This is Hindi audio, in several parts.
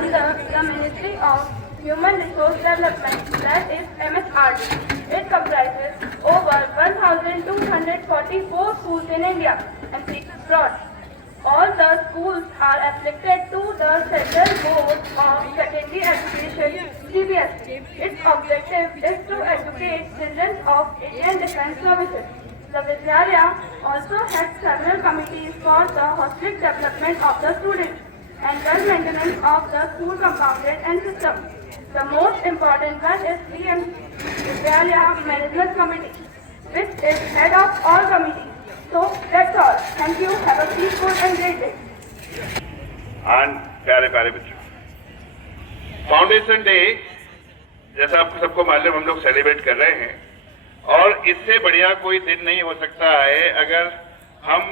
under the Ministry of Human Resource Development, that is MSRD. It comprises over 1,244 schools in India and 6 abroad. All the schools are affiliated to the Central Board of Secondary Education (CBSE). Its objective is to educate children of Indian Defence Services. The Vidyalaya also has several committees for the holistic development of the students and well maintenance of the school compound and system. The most important one is the Vidyalaya Management Committee, which is head of all committees. So that's all. Thank you. Have a peaceful and great day. And प्यारे प्यारे बच्चों, फाउंडेशन डे जैसा आपको सबको मालूम हम लोग सेलिब्रेट कर रहे हैं और इससे बढ़िया कोई दिन नहीं हो सकता है अगर हम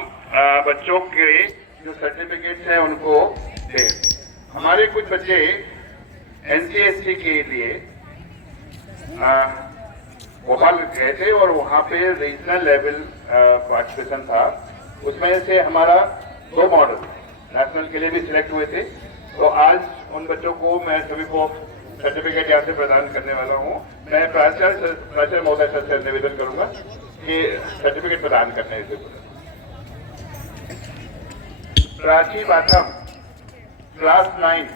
बच्चों के जो सर्टिफिकेट्स हैं उनको दें। हमारे कुछ बच्चे एनसीएसटी के लिए भोपाल गए थे और वहाँ पे रीजनल लेवल पार्टिसिपेशन था। उसमें से हमारा 2 मॉडल नेशनल के लिए भी सिलेक्ट हुए थे। तो आज उन बच्चों को मैं सभी को सर्टिफिकेट यहाँ से प्रदान करने वाला हूँ। मैं प्राचार्य महोदय सर से निवेदन करूंगा कि सर्टिफिकेट प्रदान करने से Prachi Batham class 9।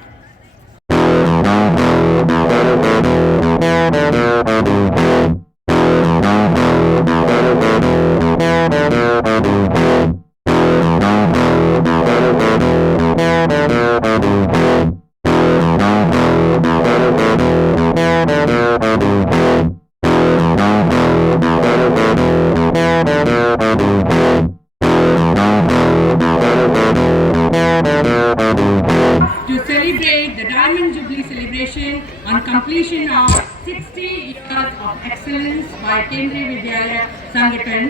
On completion of 60 years of excellence by Kendriya Vidyalaya Sangathan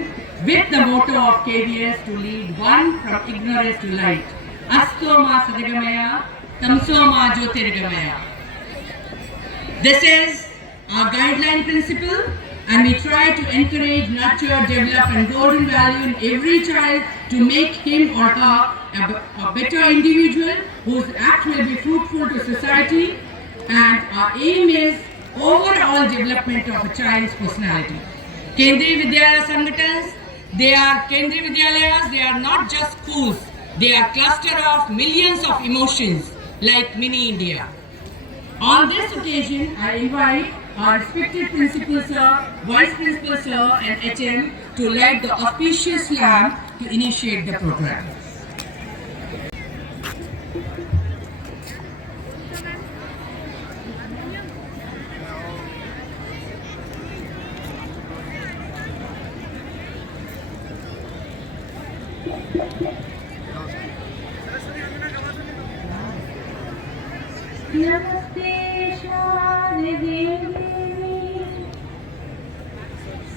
with the motto of KVS to lead one from ignorance to light. Asto ma sadigamaya, tamso ma jyotirgamaya. This is our guideline principle and we try to encourage, nurture, develop and golden value in every child to make him or her a better individual whose act will be fruitful to society. And our aim is overall development of a child's personality. Kendriya Vidyalaya Sangatans, they are Kendriya Vidyalayas, they are not just schools, they are cluster of millions of emotions like mini India. On this occasion, I invite our respected Principal Sir, Vice Principal Sir and HM to light the auspicious lamp to initiate the program. नमस्ते शारदे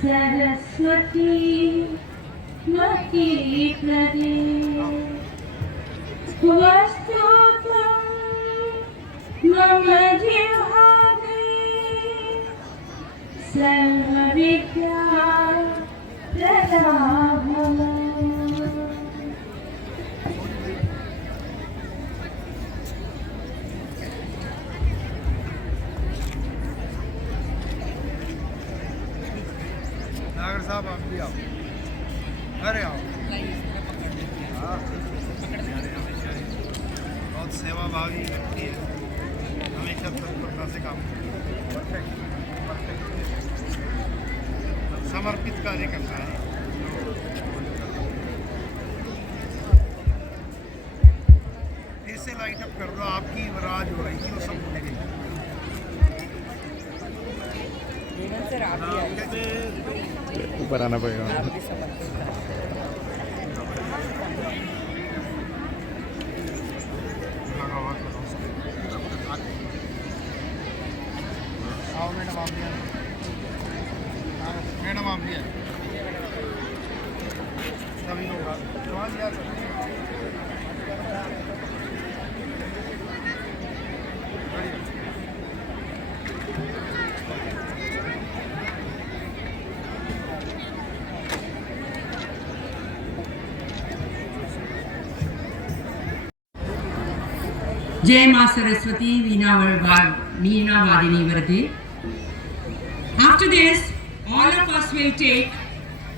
सरस्वती मती प्रदे वस्तुतं मम जिह्वाग्रे सर्वविद्या प्रदाभव। नागर साहब आप भी आओ, अरे आओ। बहुत सेवाभावी व्यक्ति है, हमेशा तत्परता से काम करता है, समर्पित कार्य करता है। फिर से लाइट अप कर दो, आपकी राज हो रही थी वो सब भूल गई। ऊपर आना पड़ेगा। आओ मैडम आप भी आए, मैडम आप भी आए, सभी लोग Jai Ma Saraswati Veena Vadini Varade. After this, all of us will take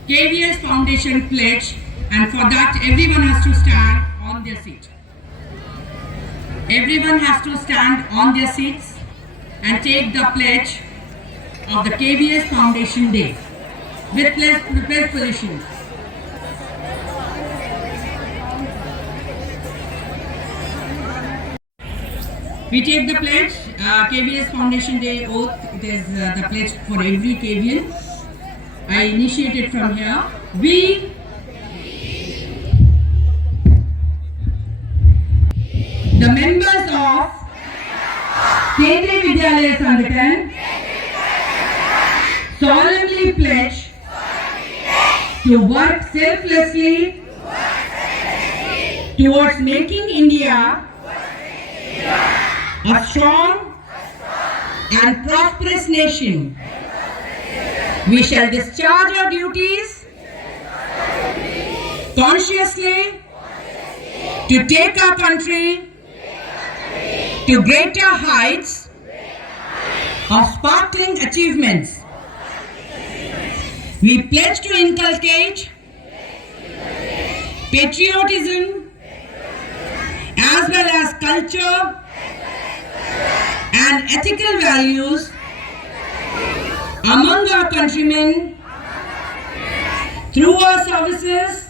KVS Foundation pledge, and for that everyone has to stand on their seat. Everyone has to stand on their seats and take the pledge of the KVS Foundation Day with pledge position. We take the pledge, KVS Foundation Day oath. It is the pledge for every KVN. I initiate it from here. We the members of Kendriya Vidyalaya Sangathan solemnly pledge to work selflessly towards making India a strong and prosperous nation. We shall discharge our duties consciously to take our country to greater heights of sparkling achievements. We pledge to inculcate patriotism as well as culture and ethical values among our countrymen through our services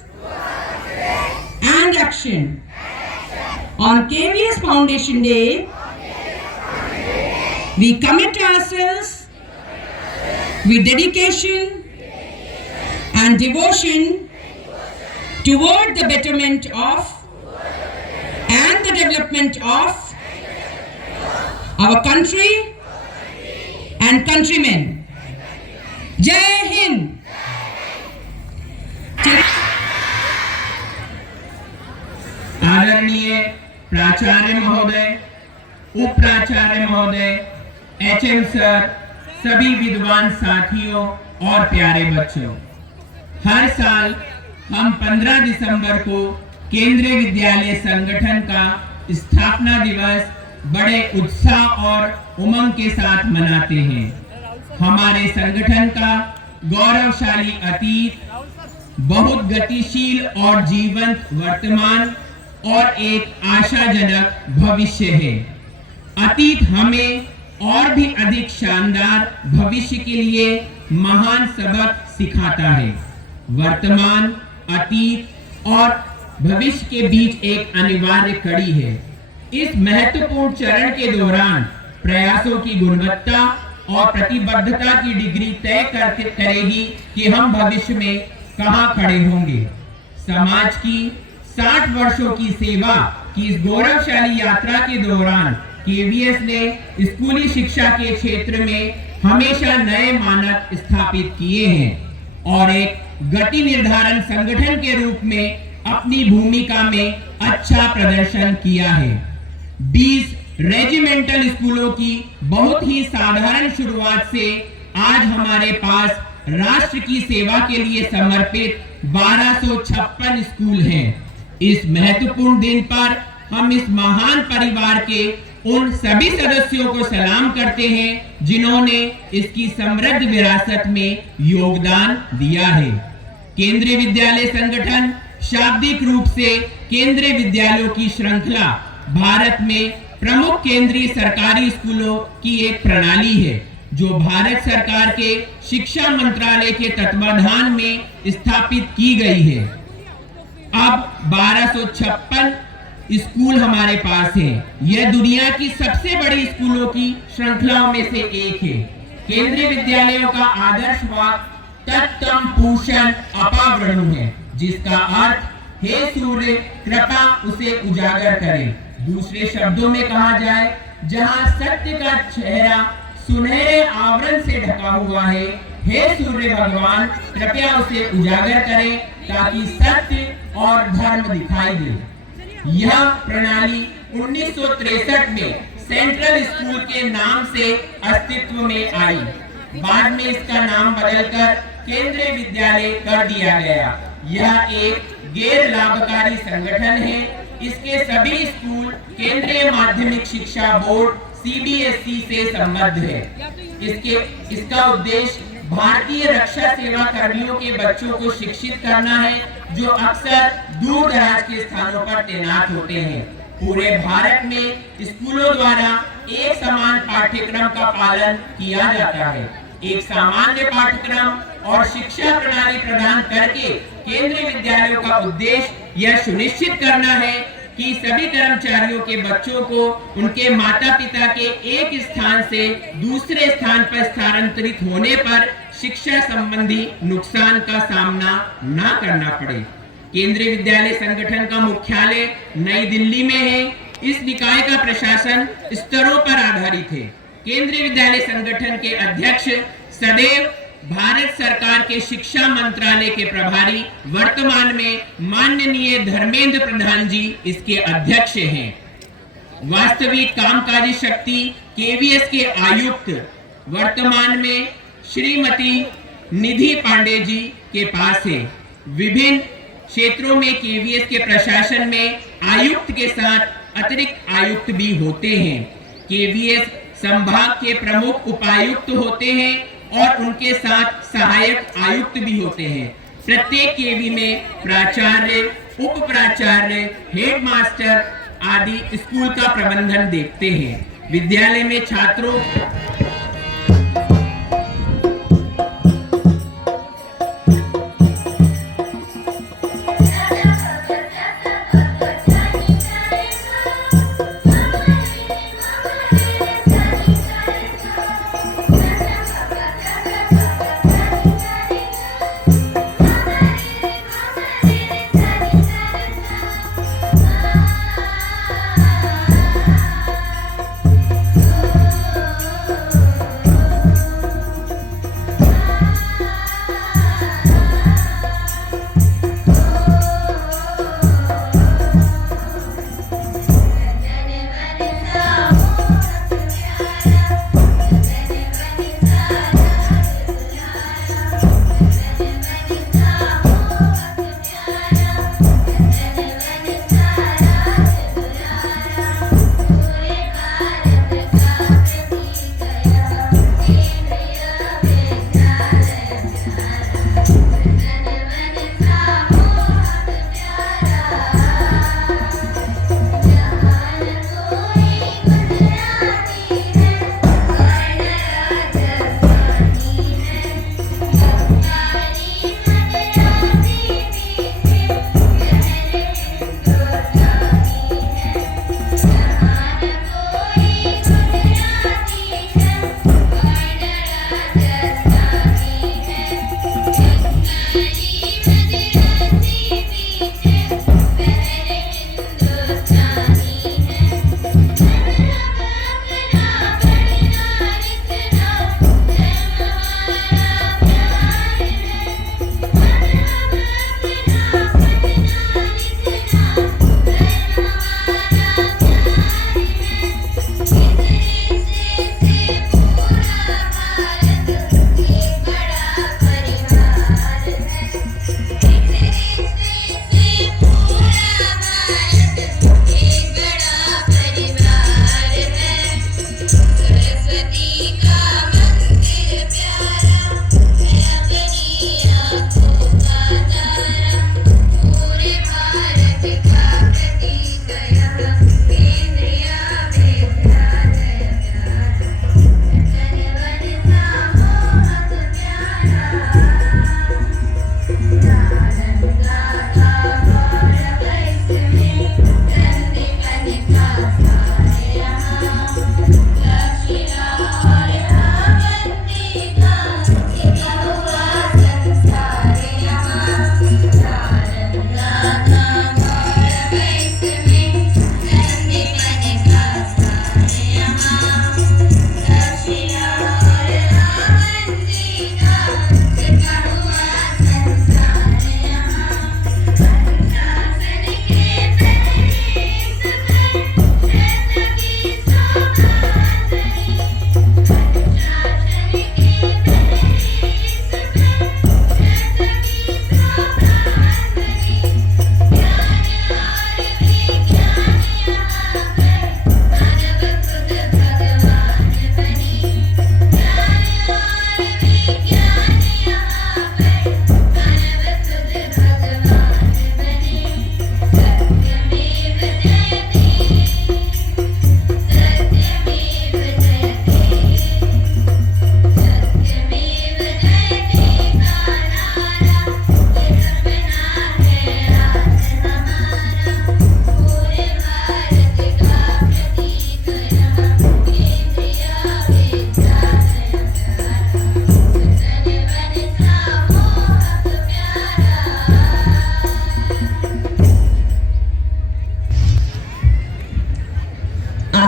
and action. On KVS Foundation Day, we commit ourselves with dedication and devotion toward the betterment of and the development of our country and countrymen. Jai Hind! आदरणीय प्राचार्य महोदय, उप प्राचार्य महोदय, एचएम सर, सभी विद्वान साथियों और प्यारे बच्चों, हर साल हम 15 दिसंबर को केंद्रीय विद्यालय संगठन का स्थापना दिवस बड़े उत्साह और उमंग के साथ मनाते हैं। हमारे संगठन का गौरवशाली अतीत, बहुत गतिशील और जीवंत वर्तमान और एक आशाजनक भविष्य है। अतीत हमें और भी अधिक शानदार भविष्य के लिए महान सबक सिखाता है। वर्तमान, अतीत और भविष्य के बीच एक अनिवार्य कड़ी है। इस महत्वपूर्ण चरण के दौरान प्रयासों की गुणवत्ता और प्रतिबद्धता की डिग्री तय करेगी कि हम भविष्य में कहां खड़े होंगे। समाज की 60 वर्षों की सेवा की इस गौरवशाली यात्रा के दौरान केवीएस ने स्कूली शिक्षा के क्षेत्र में हमेशा नए मानक स्थापित किए हैं और एक गति निर्धारण संगठन के रूप में अपनी भूमिका में अच्छा प्रदर्शन किया है। 20 रेजिमेंटल स्कूलों की बहुत ही साधारण शुरुआत से आज हमारे पास राष्ट्र की सेवा के लिए समर्पित 1256 स्कूल हैं। इस महत्वपूर्ण दिन पर हम इस महान परिवार के उन सभी सदस्यों को सलाम करते हैं जिन्होंने इसकी समृद्ध विरासत में योगदान दिया है। केंद्रीय विद्यालय संगठन शाब्दिक रूप से केंद्रीय विद्यालयों की श्रृंखला भारत में प्रमुख केंद्रीय सरकारी स्कूलों की एक प्रणाली है जो भारत सरकार के शिक्षा मंत्रालय के तत्वाधान में स्थापित की गई है। अब 1256 स्कूल हमारे पास हैं। यह दुनिया की सबसे बड़ी स्कूलों की श्रृंखलाओं में से एक है। केंद्रीय विद्यालयों का आदर्श वाक्य तत्तम पूषण अपावृणु है, जिसका अर्थ हे सूर्य कृपा उसे उजागर करे। दूसरे शब्दों में कहा जाए, जहां सत्य का चेहरा सुनहरे आवरण से ढका हुआ है, हे सूर्य भगवान कृपया उसे उजागर करें ताकि सत्य और धर्म दिखाई दे। यह प्रणाली 1963 में सेंट्रल स्कूल के नाम से अस्तित्व में आई। बाद में इसका नाम बदलकर केंद्रीय विद्यालय कर दिया गया। यह एक गैर लाभकारी संगठन है इसके सभी स्कूल केंद्रीय माध्यमिक शिक्षा बोर्ड CBSE से संबद्ध है। इसका उद्देश्य भारतीय रक्षा सेवा कर्मियों के बच्चों को शिक्षित करना है जो अक्सर दूर दराज के स्थानों पर तैनात होते हैं। पूरे भारत में स्कूलों द्वारा एक समान पाठ्यक्रम का पालन किया जाता है। एक सामान्य पाठ्यक्रम और शिक्षा प्रणाली प्रदान करके केंद्रीय विद्यालयों का उद्देश्य यह सुनिश्चित करना है कि सभी कर्मचारियों के बच्चों को उनके माता पिता के एक स्थान से दूसरे स्थान पर स्थानांतरित होने पर शिक्षा संबंधी नुकसान का सामना न करना पड़े। केंद्रीय विद्यालय संगठन का मुख्यालय नई दिल्ली में है। इस निकाय का प्रशासन स्तरों पर आधारित है। केंद्रीय विद्यालय संगठन के अध्यक्ष सदैव भारत सरकार के शिक्षा मंत्रालय के प्रभारी, वर्तमान में माननीय धर्मेंद्र प्रधान जी इसके अध्यक्ष हैं। वास्तविक कामकाजी शक्ति KVS के आयुक्त वर्तमान में श्रीमती निधि पांडे जी के पास है। विभिन्न क्षेत्रों में KVS के प्रशासन में आयुक्त के साथ अतिरिक्त आयुक्त भी होते हैं। KVS संभाग के प्रमुख उपायुक्त होते हैं और उनके साथ सहायक आयुक्त भी होते हैं। प्रत्येक केवी में प्राचार्य, उप प्राचार्य, हेडमास्टर आदि स्कूल का प्रबंधन देखते हैं। विद्यालय में छात्रों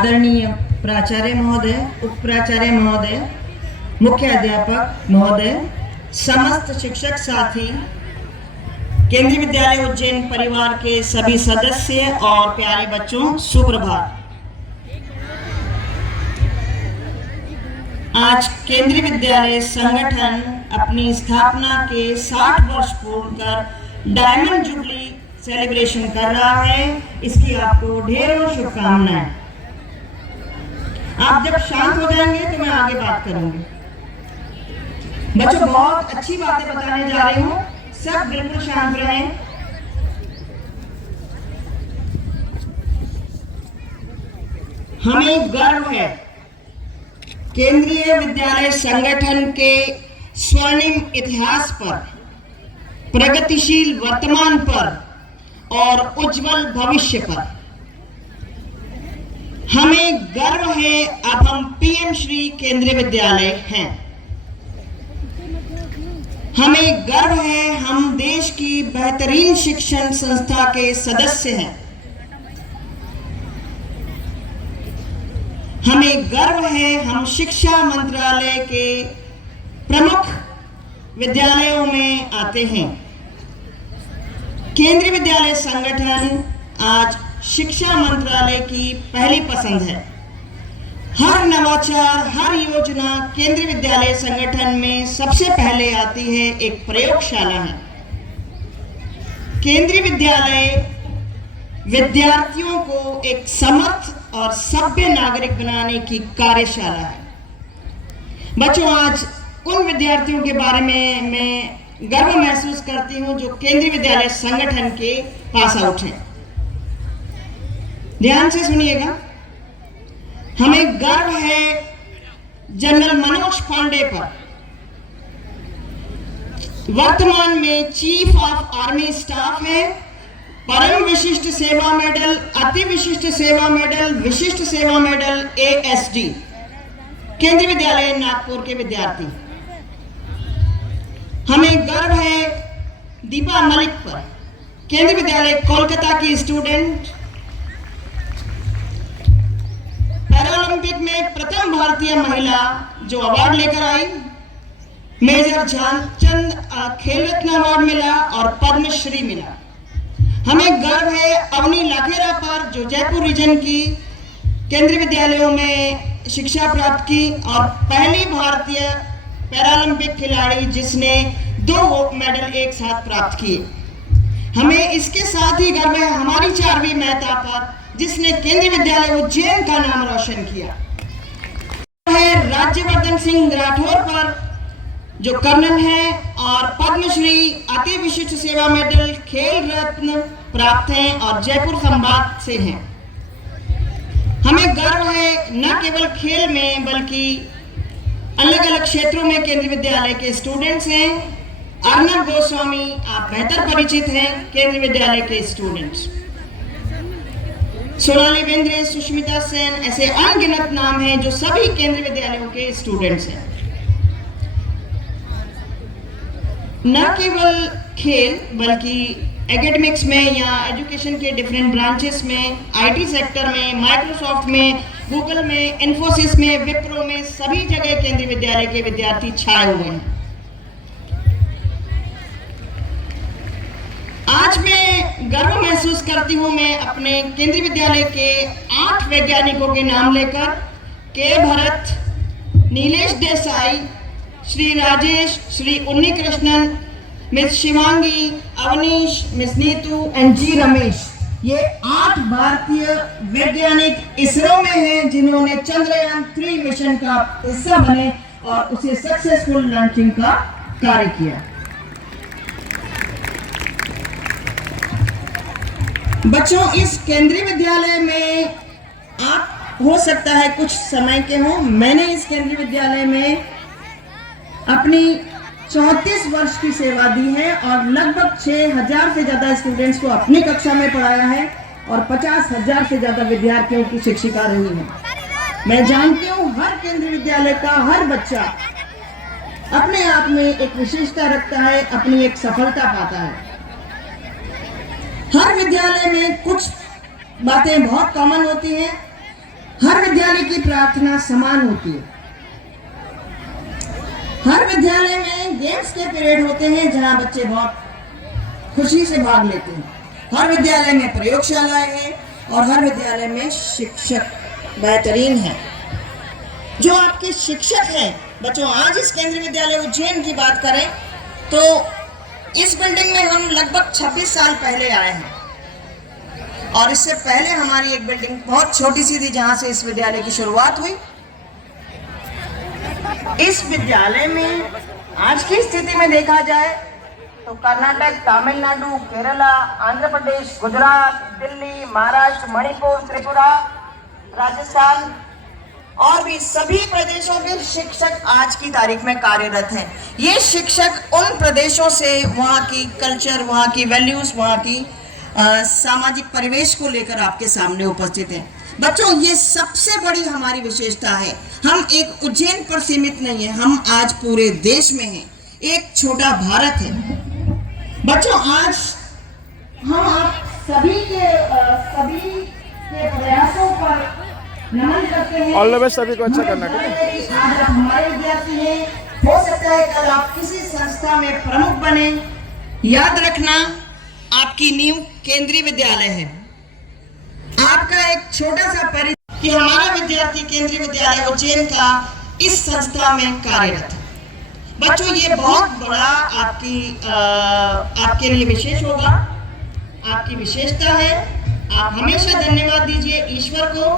आदरणीय प्राचार्य महोदय, उप प्राचार्य महोदय, मुख्य अध्यापक महोदय, समस्त शिक्षक साथी, केंद्रीय विद्यालय उज्जैन परिवार के सभी सदस्य और प्यारे बच्चों, सुप्रभात। आज केंद्रीय विद्यालय संगठन अपनी स्थापना के 60 वर्ष पूर्ण कर डायमंड जुबली सेलिब्रेशन कर रहा है। इसकी आपको ढेरों शुभकामनाएं। आप जब शांत हो जाएंगे तो मैं आगे बात करूंगी। बच्चों, बहुत अच्छी बातें बताने जा रही हूँ, सब बिल्कुल शांत रहें। हमें गर्व है केंद्रीय विद्यालय संगठन के स्वर्णिम इतिहास पर, प्रगतिशील वर्तमान पर और उज्जवल भविष्य पर। हमें गर्व है अब हम पीएम श्री केंद्रीय विद्यालय हैं। हमें गर्व है हम देश की बेहतरीन शिक्षण संस्था के सदस्य हैं। हमें गर्व है हम शिक्षा मंत्रालय के प्रमुख विद्यालयों में आते हैं। केंद्रीय विद्यालय संगठन आज शिक्षा मंत्रालय की पहली पसंद है। हर नवाचार, हर योजना केंद्रीय विद्यालय संगठन में सबसे पहले आती है। एक प्रयोगशाला है। केंद्रीय विद्यालय विद्यार्थियों को एक समर्थ और सभ्य नागरिक बनाने की कार्यशाला है। बच्चों, आज उन विद्यार्थियों के बारे में मैं गर्व महसूस करती हूं जो केंद्रीय विद्यालय संगठन के पास आउट हैं। ध्यान से सुनिएगा। हमें गर्व है जनरल मनोज पांडे पर, वर्तमान में चीफ ऑफ आर्मी स्टाफ है। परम विशिष्ट सेवा मेडल, अति विशिष्ट सेवा मेडल, विशिष्ट सेवा मेडल ASD, केंद्रीय विद्यालय नागपुर के विद्यार्थी। हमें गर्व है दीपा मलिक पर, केंद्रीय विद्यालय कोलकाता की स्टूडेंट। पैरालंपिक में प्रथम भारतीय महिला जो अवार्ड लेकर आई। मेजर ध्यानचंद खेल रत्न अवार्ड मिला और पद्मश्री मिला। हमें गर्व है अवनी लाखेरा पर जो जयपुर रीजन की केंद्रीय विद्यालयों में शिक्षा प्राप्त की और पहली भारतीय पैरालंपिक खिलाड़ी जिसने 2 मेडल एक साथ प्राप्त किए। हमें इसके साथ ही गर्व है हमारी चारवी मेहता पर जिसने केंद्रीय विद्यालय उज्जैन का नाम रोशन किया। है राज्यवर्धन सिंह राठौर पर जो कर्नल है और पद्मश्री, अति विशिष्ट सेवा मेडल, खेल रत्न प्राप्त हैं और जयपुर संभाग से हैं। हमें गर्व है न केवल खेल में बल्कि अलग अलग क्षेत्रों में केंद्रीय विद्यालय के स्टूडेंट्स हैं। अर्नब गोस्वामी, आप बेहतर परिचित हैं केंद्रीय विद्यालय के स्टूडेंट्स। सोनाली बेंद्रे, सुष्मिता सेन, ऐसे अनगिनत नाम हैं जो सभी केंद्रीय विद्यालयों के स्टूडेंट्स हैं। न केवल खेल बल्कि एकेडमिक्स में या एजुकेशन के डिफरेंट ब्रांचेस में, आईटी सेक्टर में, माइक्रोसॉफ्ट में, गूगल में, इन्फोसिस में, विप्रो में, सभी जगह केंद्रीय विद्यालय के विद्यार्थी छाए हुए हैं। आज मैं गर्व महसूस करती हूं मैं अपने केंद्रीय विद्यालय के 8 वैज्ञानिकों के नाम लेकर, के Bharat, Nilesh Desai, Shri Rajesh, Shri Unni Krishnan, miss Shivangi, Avnish, miss Neetu and G Ramesh, ये 8 भारतीय वैज्ञानिक इसरो में हैं जिन्होंने चंद्रयान 3 मिशन का हिस्सा बने और उसे सक्सेसफुल लॉन्चिंग का कार्य किया। बच्चों, इस केंद्रीय विद्यालय में आप हो सकता है कुछ समय के हों। मैंने इस केंद्रीय विद्यालय में अपनी 34 वर्ष की सेवा दी है और लगभग 6000 से ज्यादा स्टूडेंट्स को अपनी कक्षा में पढ़ाया है और 50,000 से ज्यादा विद्यार्थियों की शिक्षिका रही है। मैं जानती हूँ हर केंद्रीय विद्यालय का हर बच्चा अपने आप में एक विशेषता रखता है, अपनी एक सफलता पाता है। हर विद्यालय में कुछ बातें बहुत कॉमन होती हैं। हर विद्यालय की प्रार्थना समान होती है। हर विद्यालय में गेम्स के पीरियड होते हैं जहां बच्चे बहुत खुशी से भाग लेते हैं। हर विद्यालय में प्रयोगशालाएं हैं और हर विद्यालय में शिक्षक बेहतरीन हैं। जो आपके शिक्षक हैं बच्चों, आज इस केंद्रीय विद्यालय उज्जैन की बात करें तो इस बिल्डिंग में हम लगभग 26 साल पहले आए हैं और इससे पहले हमारी एक बिल्डिंग बहुत छोटी सी थी जहां से इस विद्यालय की शुरुआत हुई। इस विद्यालय में आज की स्थिति में देखा जाए तो कर्नाटक, तमिलनाडु, केरला, आंध्र प्रदेश, गुजरात, दिल्ली, महाराष्ट्र, मणिपुर, त्रिपुरा, राजस्थान और भी सभी प्रदेशों के शिक्षक आज की तारीख में कार्यरत हैं। ये शिक्षक उन प्रदेशों से वहाँ की कल्चर, वहाँ की वैल्यूज, वहाँ की सामाजिक परिवेश को लेकर आपके सामने उपस्थित हैं। बच्चों, ये सबसे बड़ी हमारी विशेषता है। हम एक उज्जैन पर सीमित नहीं है, हम आज पूरे देश में हैं। एक छोटा भारत है। बच्चों, आज हम आप सभी के प्रयासों पर नमन करते हैं। ऑल द बेस्ट, सभी को अच्छा करना, ठीक है। आज आप हमारे विद्यार्थी हैं, हो सकता है कल आप किसी संस्था में प्रमुख बने। याद रखना, आपकी नींव केंद्रीय विद्यालय है। आपका एक छोटा सा परिचय कि हमारा विद्यार्थी केंद्रीय विद्यालय उज्जैन का इस संस्था में कार्यरत है। बच्चों, ये बहुत बड़ा आपके लिए विशेष होगा, आपकी विशेषता है। आप हमेशा धन्यवाद दीजिए ईश्वर को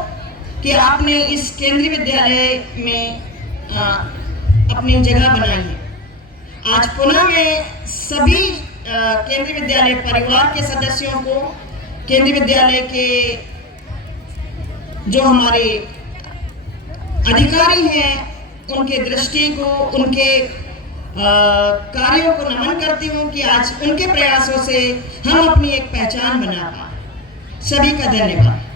कि आपने इस केंद्रीय विद्यालय में अपनी जगह बनाई है। आज पुनः मैं सभी केंद्रीय विद्यालय परिवार के सदस्यों को, केंद्रीय विद्यालय के जो हमारे अधिकारी हैं, उनके दृष्टि को, उनके कार्यों को नमन करती हूँ कि आज उनके प्रयासों से हम अपनी एक पहचान बना पाए। सभी का धन्यवाद।